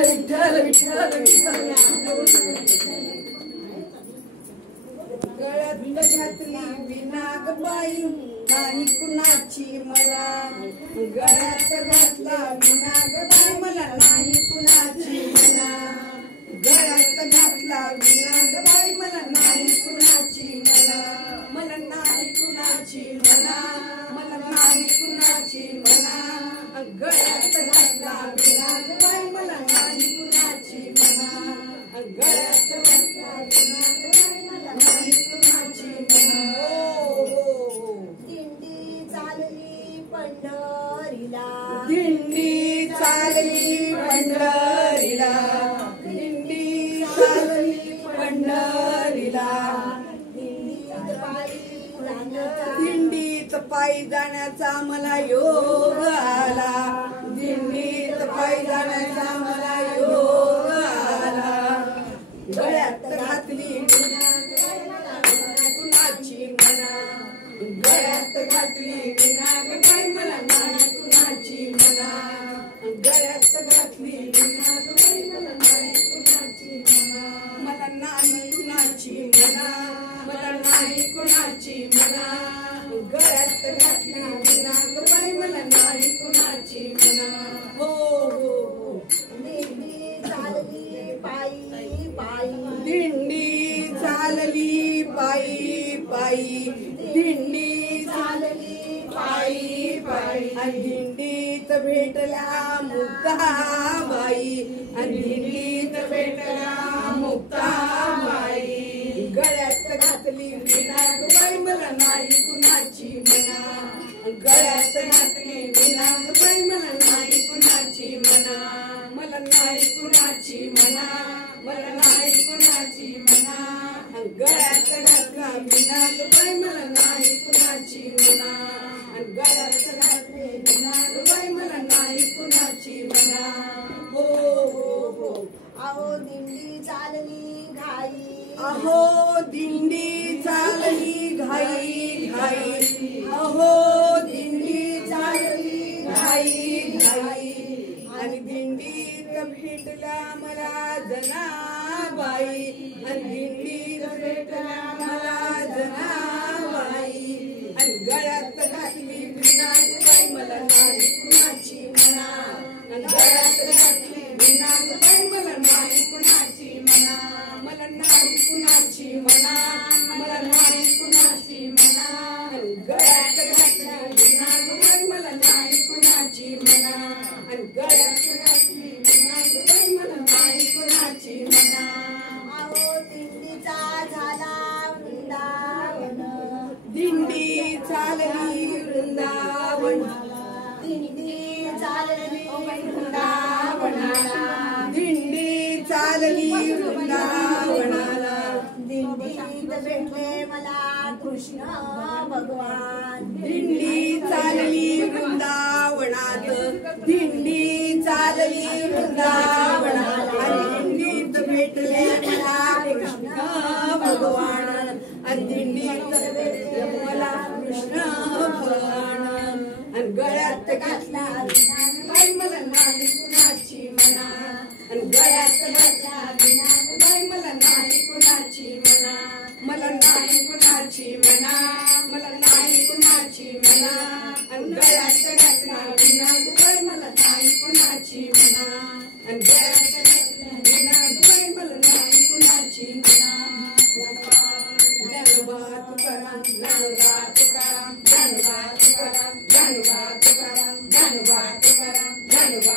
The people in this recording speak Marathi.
विठ्ठल विठ्ठल गळ्यात घातली विनागबाई नाही कुणाची मला गळ्यात घातला विनागबाई मला नाही कुणाची मला गळ्यात घातला विनागबाई मला नाही कुणाची मला मला नाही कुणाची मला मला नाही कुणाची मला गळ्यात घातला विनागबाई मला नाही कुणाची मला गळ्यात घातला विनागबाई मला नाही कुणाची मला दिंडी चालली पंढरीला दिंडी चालली पंढरीला दिंडी चालली पंढरीला दिंडीत पायी जाण्याचा मला योग आला दिंडीत पायी जाण्याचा मला योग आला गळ्यात घातली कुणाची म्हणा गळ्यात घातली विनागबाई मला नाही कुणाची म्हणा गळ्यात घातली विनागबाई मला नाही कुणाची म्हणा मला नाही कुणाची म्हणा मला नाही कुणाची म्हणा गळ्यात घातली विनागबाई मला नाही कुणाची म्हणा हो हो दिंडी चालली पायी पायी दिंडी चालली पायी पायी दिंडी चालली पायी पायी दिंडीत भेटल्या मुक्ताबाई दिंडीत भेटल्या मुक्ताबाई गळ्यात घातली विनागबाई मला नाही कुणाची म्हणा गळ्यात घातली विनागबाई मला नाही कुणाची म्हणा मला नाही कुणाची म्हणा मला नाही कुणाची म्हणा गळ्यात घातला विनागबाई मला नाही कुणाची म्हणा गळ्यात घातली विनागबाई मला नाही कुणाची म्हणा हो हो हो अहो दिंडी चालली घाई अहो दिंडी चालली घाई घाई अहो दिंडी चालली घाई घाई आणि दिंडीत भेटल्या मला जनाबाई आणि दिंडीत भेटल्या मला जनाबाई आणि गळ्यात घातली विनागबाई मला नाही कुणाची म्हणा आणि गळ्यात घातली विनागबाई मला नाही कुणाची म्हणा मला नाही कुणाची म्हणा मला नाही कुणाची म्हणा गळ्यात घातली विनागबाई मला नाही कुणाची म्हणा आणि गळ्यात घातली विनागबाई मला नाही कुणाची म्हणा अहो दिंडीचा झाला वृंदावन दिंडी चालली वृंदावन दिंडी चालली वृंदावनाला दिंडी चालली वृंदावनाला दिंडीत भेटले मला कृष्ण भगवान दिंडी चालली वृंदावनात दिंडी चालली वृंदावनात आणि दिंडीत भेटले मला कृष्ण भगवान आणि दिंडीत भेटले मला कृष्ण भगवान आणि गळ्यात घातला विनागबाई मला नाही कुणाची म्हणा आणि गळ्यात घातला विनागबाई मला नाही कुणाची म्हणा मला नाही कुणाची म्हणा मला नाही कुणाची म्हणा आणि गळ्यात घातला विनागबाई मला नाही कुणाची म्हणा आणि गळ्यात घातला विनागबाई मला नाही कुणाची म्हणा ज्ञानोबा तुकाराम ज्ञानोबा तुकाराम ज्ञानोबा तुकाराम ज्ञानोबा तुकाराम ज्ञानोबा तुकाराम ज्ञानोबा